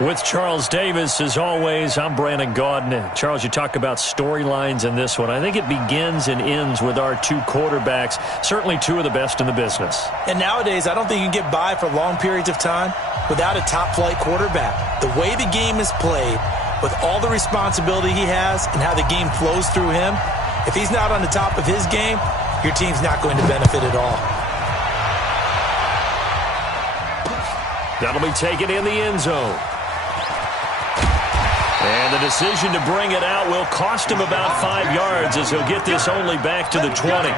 With Charles Davis, as always, I'm Brandon Gaudin. Charles, you talk about storylines in this one. I think it begins and ends with our two quarterbacks, certainly two of the best in the business. And nowadays, I don't think you can get by for long periods of time without a top-flight quarterback. The way the game is played, with all the responsibility he has and how the game flows through him, if he's not on the top of his game, your team's not going to benefit at all. That'll be taken in the end zone. And the decision to bring it out will cost him about 5 yards as he'll get this only back to the 20.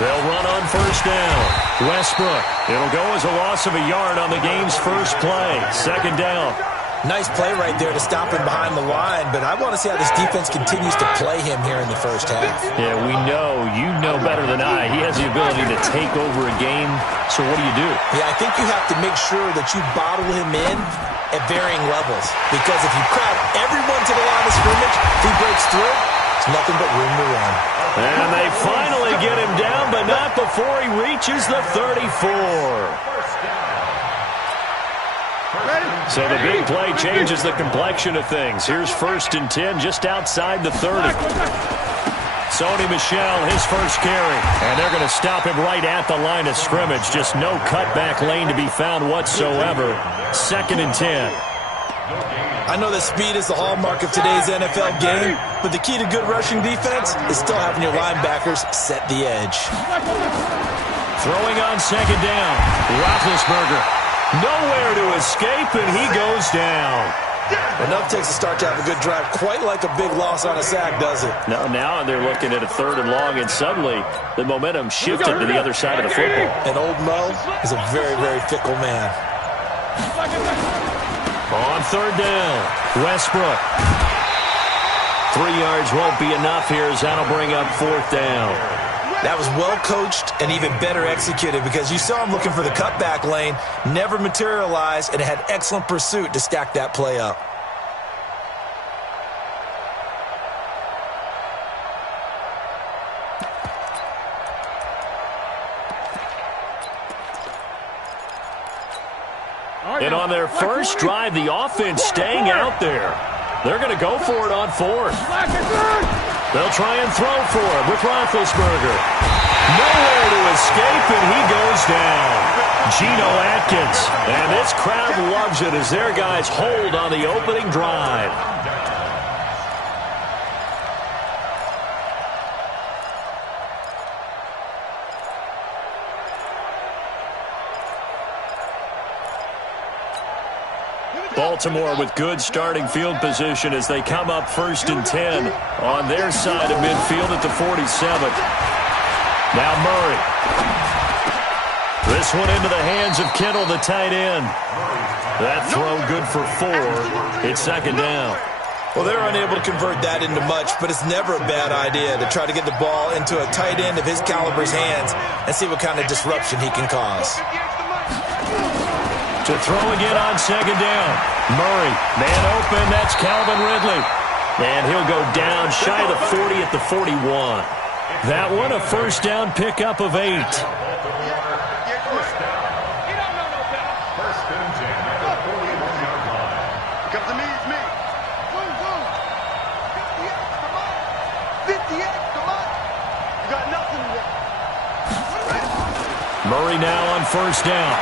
They'll run on first down. Westbrook. It'll go as a loss of a yard on the game's first play. Second down. Nice play right there to stop him behind the line, but I want to see how this defense continues to play him here in the first half. Yeah, we know. You know better than I. He has the ability to take over a game, so what do you do? Yeah, I think you have to make sure that you bottle him in at varying levels, because if you crowd everyone to the line of scrimmage, if he breaks through, it's nothing but room to run. And they finally get him down, but not before he reaches the 34. So the big play changes the complexion of things. Here's 1st and 10 just outside the 30. Sony Michel, his first carry. And they're going to stop him right at the line of scrimmage. Just no cutback lane to be found whatsoever. 2nd and 10. I know that speed is the hallmark of today's NFL game, but the key to good rushing defense is still having your linebackers set the edge. Throwing on 2nd down. Roethlisberger. Nowhere to escape, and he goes down. Enough takes a start to have a good drive. Quite like a big loss on a sack, does it? No, now they're looking at a 3rd and long, and suddenly the momentum shifted to the other side of the football. And old Mo is a very, very fickle man. On 3rd down, Westbrook. 3 yards won't be enough here as that'll bring up 4th down. That was well coached and even better executed, because you saw him looking for the cutback lane, never materialized, and had excellent pursuit to stack that play up. And on their first drive, the offense staying out there. They're going to go for it on 4th. They'll try and throw for him with Roethlisberger. Nowhere to escape, and he goes down. Geno Atkins. And this crowd loves it as their guys hold on the opening drive. Baltimore with good starting field position as they come up 1st and 10 on their side of midfield at the 47. Now Murray. This one into the hands of Kittle, the tight end. That throw good for 4. It's 2nd down. Well, they're unable to convert that into much, but it's never a bad idea to try to get the ball into a tight end of his caliber's hands and see what kind of disruption he can cause. To throw again on 2nd down. Murray, man open, that's Calvin Ridley. And he'll go down shy of the 40 at the 41. That one a 1st down pickup of 8. Murray now on 1st down.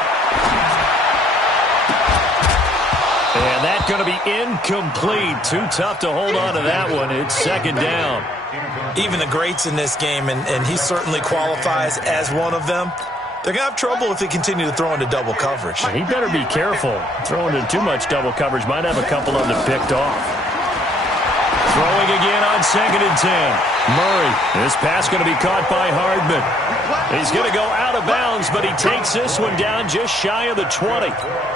And that's going to be incomplete. Too tough to hold on to that one. It's 2nd down. Even the greats in this game, and he certainly qualifies as one of them, they're going to have trouble if they continue to throw into double coverage. He better be careful. Throwing into too much double coverage might have a couple of them picked off. Throwing again on 2nd and 10. Murray. This pass going to be caught by Hardman. He's going to go out of bounds, but he takes this one down just shy of the 20.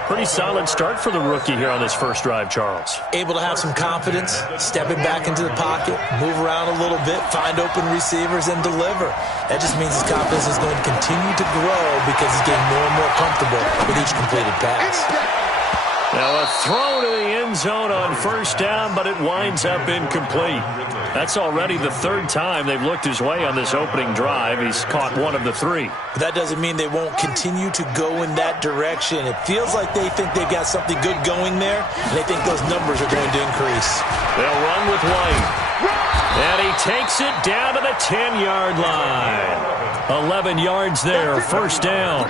Pretty solid start for the rookie here on this first drive, Charles. Able to have some confidence, stepping back into the pocket, move around a little bit, find open receivers, and deliver. That just means his confidence is going to continue to grow because he's getting more and more comfortable with each completed pass. Now a throw to the end zone on 1st down, but it winds up incomplete. That's already the 3rd time they've looked his way on this opening drive. He's caught one of the 3. But that doesn't mean they won't continue to go in that direction. It feels like they think they've got something good going there, and they think those numbers are going to increase. They'll run with White. And he takes it down to the 10-yard line. 11 yards there, 1st down.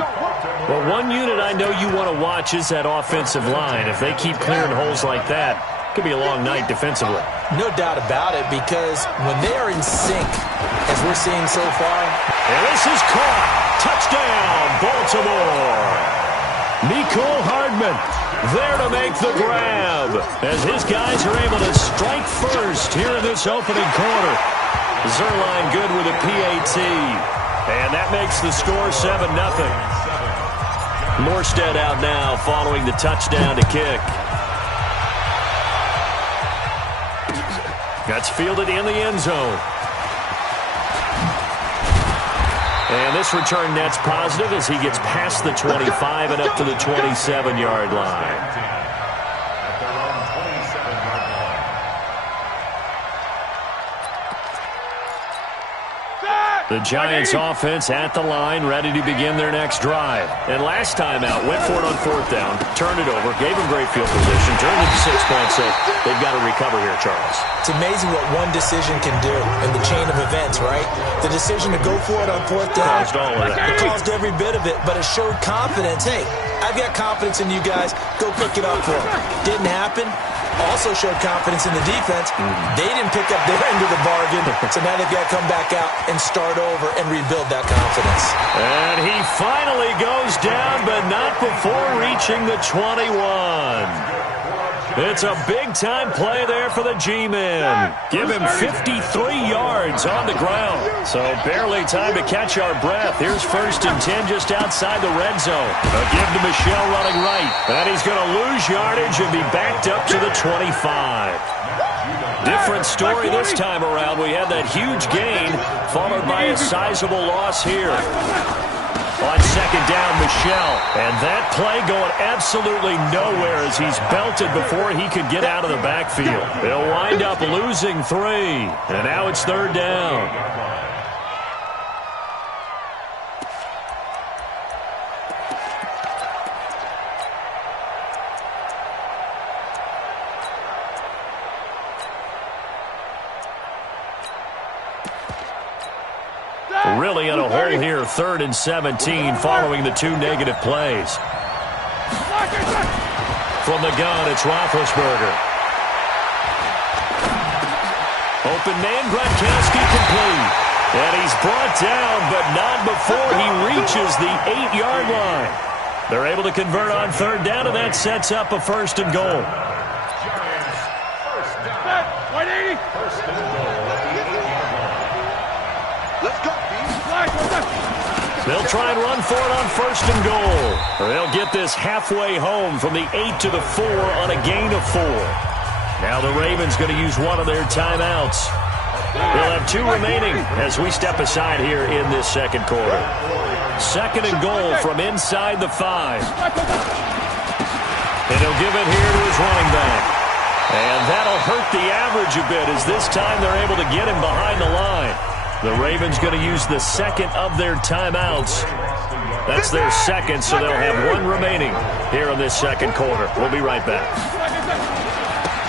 Well, one unit I know you want to watch is that offensive line. If they keep clearing holes like that, it could be a long night defensively. No doubt about it, because when they are in sync, as we're seeing so far. And this is caught. Touchdown, Baltimore. Mecole Hardman there to make the grab as his guys are able to strike first here in this opening quarter. Zerline good with a PAT. And that makes the score 7-0. Morstead out now following the touchdown to kick. That's fielded in the end zone. And this return net's positive as he gets past the 25 and up to the 27-yard line. The Giants offense at the line, ready to begin their next drive. And last time out, went for it on 4th down, turned it over, gave him great field position, turned it to 6 points, so they've got to recover here, Charles. It's amazing what one decision can do in the chain of events, right? The decision to go for it on 4th down. Caused all of that. It caused every bit of it, but it showed confidence. Hey, I've got confidence in you guys. Go pick it up for them. Didn't happen. Also showed confidence in the defense. They didn't pick up their end of the bargain, so now they've got to come back out and start over and rebuild that confidence. And he finally goes down, but not before reaching the 21. It's a big-time play there for the G-men. Give him 53 yards on the ground. So barely time to catch our breath. Here's 1st and 10 just outside the red zone. A give to Michel running right. And he's going to lose yardage and be backed up to the 25. Different story this time around. We had that huge gain followed by a sizable loss here. On 2nd down, Michel. And that play going absolutely nowhere as he's belted before he could get out of the backfield. They'll wind up losing 3. And now it's 3rd down. Really in a hole here, 3rd and 17 following the 2 negative plays. From the gun, it's Roethlisberger. Open man, Gronkowski complete. And he's brought down, but not before he reaches the 8-yard line. They're able to convert on 3rd down, and that sets up a 1st and goal. They'll try and run for it on 1st and goal. They'll get this halfway home from the 8 to the 4 on a gain of 4. Now the Ravens going to use one of their timeouts. They'll have 2 remaining as we step aside here in this 2nd quarter. 2nd and goal from inside the 5. And he'll give it here to his running back. And that'll hurt the average a bit as this time they're able to get him behind the line. The Ravens going to use the 2nd of their timeouts. That's their 2nd, so they'll have 1 remaining here in this 2nd quarter. We'll be right back.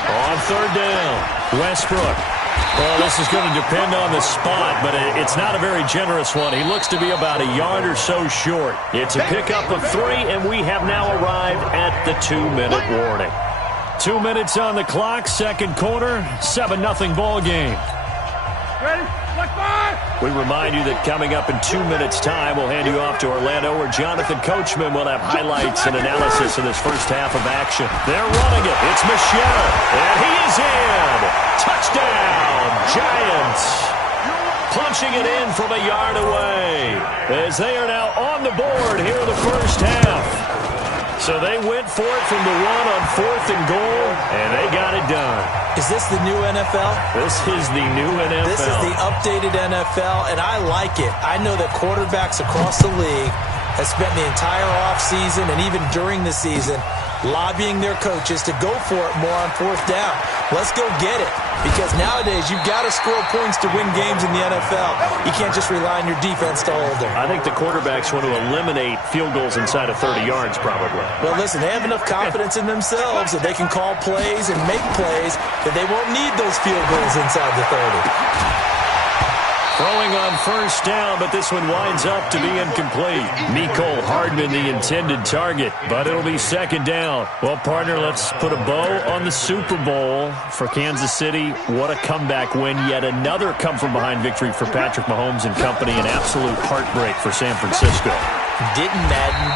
On 3rd down, Westbrook. Well, this is going to depend on the spot, but it's not a very generous one. He looks to be about a yard or so short. It's a pickup of 3, and we have now arrived at the 2-minute warning. 2 minutes on the clock, 2nd quarter, 7-0 ball game. We remind you that coming up in 2 minutes' time, we'll hand you off to Orlando, where Jonathan Coachman will have highlights and analysis of this first half of action. They're running it. It's Michel, and he is in. Touchdown, Giants. Punching it in from a yard away, as they are now on the board here in the first half. So they went for it from the 1 on 4th and goal, and they got it done. Is this the new NFL? This is the new NFL. This is the updated NFL, and I like it. I know that quarterbacks across the league have spent the entire offseason and even during the season lobbying their coaches to go for it more on 4th down. Let's go get it. Because nowadays, you've got to score points to win games in the NFL. You can't just rely on your defense to hold them. I think the quarterbacks want to eliminate field goals inside of 30 yards, probably. Well, listen, they have enough confidence in themselves that they can call plays and make plays that they won't need those field goals inside the 30. Throwing on first down, but this one winds up to be incomplete. Mecole Hardman, the intended target, but it'll be 2nd down. Well, partner, let's put a bow on the Super Bowl for Kansas City. What a comeback win. Yet another come-from-behind victory for Patrick Mahomes and company. An absolute heartbreak for San Francisco. Didn't Madden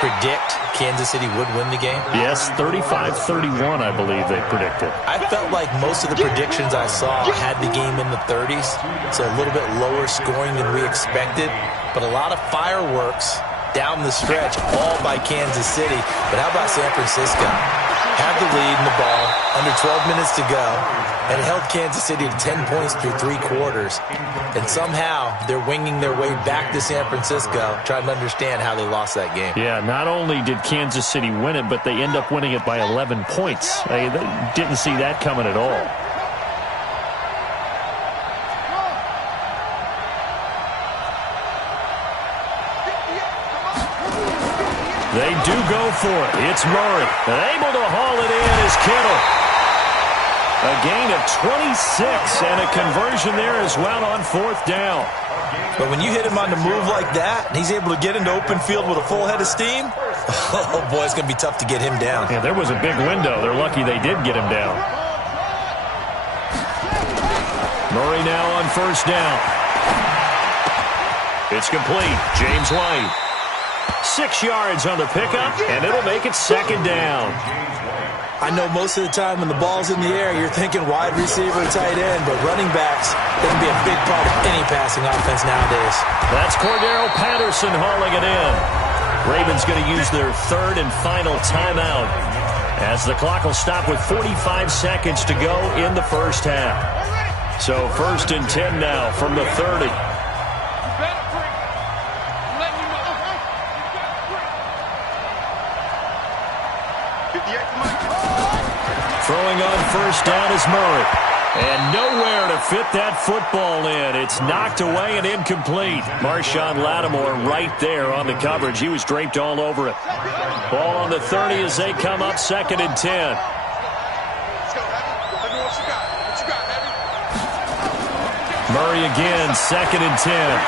predict Kansas City would win the game? Yes, 35-31, I believe they predicted. I felt like most of the predictions I saw had the game in the 30s, so a little bit lower scoring than we expected, but a lot of fireworks down the stretch, all by Kansas City. But how about San Francisco? Had the lead in the ball, under 12 minutes to go, and held Kansas City to 10 points through 3 quarters. And somehow they're winging their way back to San Francisco, trying to understand how they lost that game. Yeah, not only did Kansas City win it, but they end up winning it by 11 points. They didn't see that coming at all. They do go for it. It's Murray. And able to haul it in is Kittle. A gain of 26 and a conversion there as well on 4th down. But when you hit him on the move like that, and he's able to get into open field with a full head of steam, oh boy, it's going to be tough to get him down. Yeah, there was a big window. They're lucky they did get him down. Murray now on 1st down. It's complete. James White. 6 yards on the pickup, and it'll make it 2nd down. I know most of the time when the ball's in the air, you're thinking wide receiver, tight end, but running backs, they can be a big part of any passing offense nowadays. That's Cordero Patterson hauling it in. Ravens going to use their 3rd and final timeout, as the clock will stop with 45 seconds to go in the first half. So 1st and 10 now from the 30. Throwing on 1st down is Murray. And nowhere to fit that football in. It's knocked away and incomplete. Marshawn Lattimore right there on the coverage. He was draped all over it. Ball on the 30 as they come up 2nd and 10. Murray again, 2nd and 10.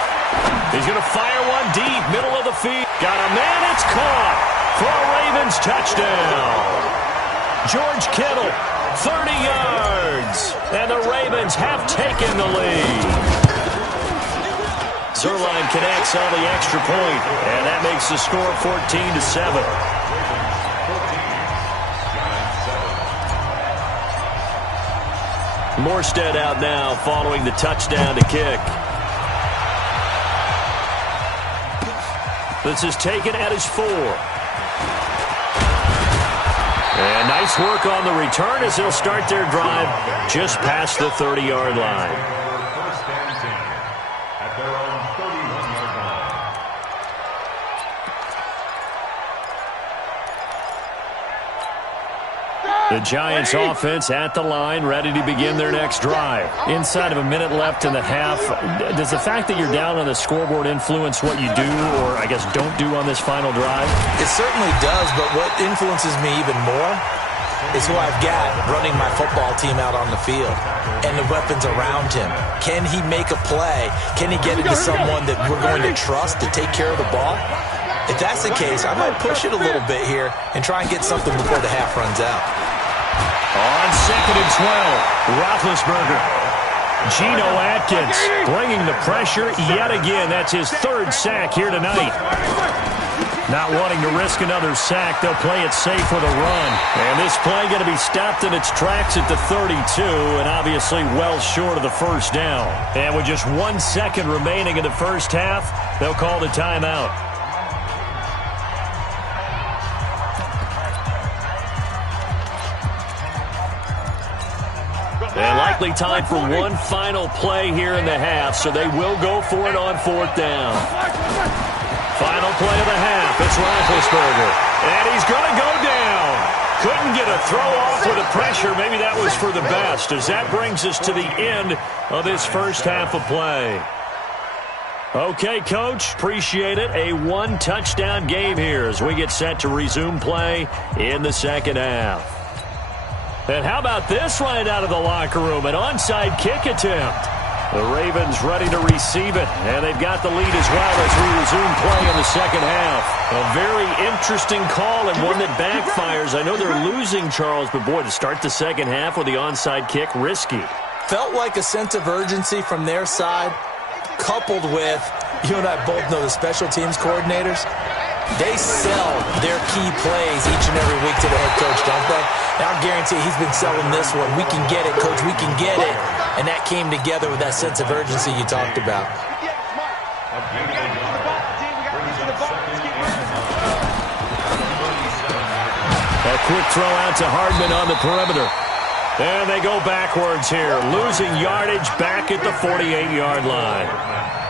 He's going to fire one deep, middle of the field. Got a man, it's caught for a Ravens touchdown. George Kittle, 30 yards, and the Ravens have taken the lead. Zerline connects on the extra point, and that makes the score 14-7. Morstead out now following the touchdown to kick. This is taken at his 4. And nice work on the return as they'll start their drive just past the 30-yard line. The Giants offense at the line, ready to begin their next drive. Inside of a minute left in the half, does the fact that you're down on the scoreboard influence what you do, or I guess don't do on this final drive? It certainly does, but what influences me even more is who I've got running my football team out on the field and the weapons around him. Can he make a play? Can he get into someone that we're going to trust to take care of the ball? If that's the case, I might push it a little bit here and try and get something before the half runs out. On 2nd and 12, Roethlisberger. Geno Atkins bringing the pressure yet again. That's his third sack here tonight. Not wanting to risk another sack, they'll play it safe with a run. And this play going to be stopped in its tracks at the 32, and obviously well short of the first down. And with just 1 second remaining in the first half, they'll call the timeout. And likely time for one final play here in the half, so they will go for it on 4th down. Final play of the half. It's Roethlisberger. And he's going to go down. Couldn't get a throw off with the pressure. Maybe that was for the best, as that brings us to the end of this first half of play. Okay, Coach, appreciate it. A 1-touchdown game here as we get set to resume play in the second half. And how about this right out of the locker room? An onside kick attempt. The Ravens ready to receive it, and they've got the lead as well as we resume play in the second half. A very interesting call and one that backfires. I know they're losing, Charles, but boy, to start the second half with the onside kick, risky. Felt like a sense of urgency from their side, coupled with, you and I both know the special teams coordinators. They sell their key plays each and every week to the head coach, don't they? And I'll guarantee he's been selling this one. We can get it, Coach. We can get it. And that came together with that sense of urgency you talked about. A quick throw out to Hardman on the perimeter. And they go backwards here, losing yardage back at the 48-yard line.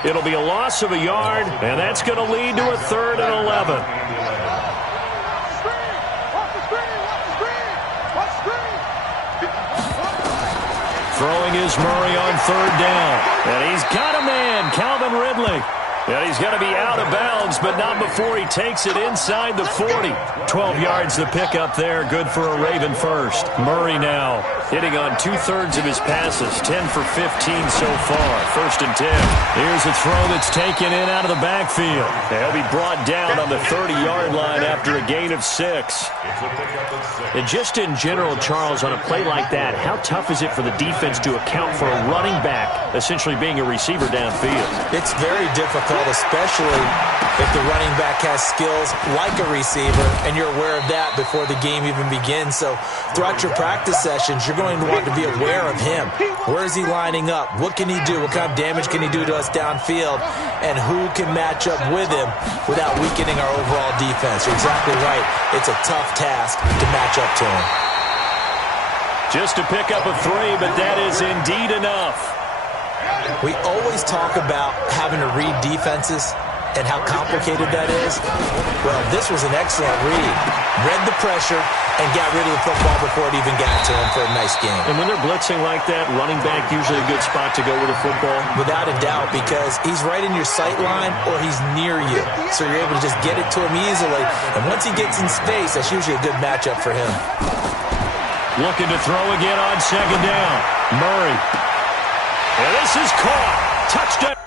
It'll be a loss of a yard, and that's going to lead to a 3rd and 11. Throwing is Murray on 3rd down. And he's got a man, Calvin Ridley. And he's going to be out of bounds, but not before he takes it inside the 40. 12 yards to pick up there. Good for a Raven first. Murray now hitting on 2/3 of his passes. 10 for 15 so far. 1st and 10. Here's a throw that's taken in out of the backfield. He'll be brought down on the 30-yard line after a gain of 6. And just in general, Charles, on a play like that, how tough is it for the defense to account for a running back essentially being a receiver downfield? It's very difficult, especially if the running back has skills like a receiver, and you're aware of that before the game even begins. So throughout your practice sessions, you're going to want to be aware of him. Where is he lining up? What can he do? What kind of damage can he do to us downfield? And who can match up with him without weakening our overall defense? You're exactly right. It's a tough task to match up to him. Just to pick up a 3, but that is indeed enough. We always talk about having to read defenses and how complicated that is. Well, this was an excellent read. Read the pressure and got rid of the football before it even got to him for a nice game. And when they're blitzing like that, running back usually a good spot to go with the football? Without a doubt, because he's right in your sight line or he's near you. So you're able to just get it to him easily. And once he gets in space, that's usually a good matchup for him. Looking to throw again on 2nd down. Murray. And this is caught. Touchdown.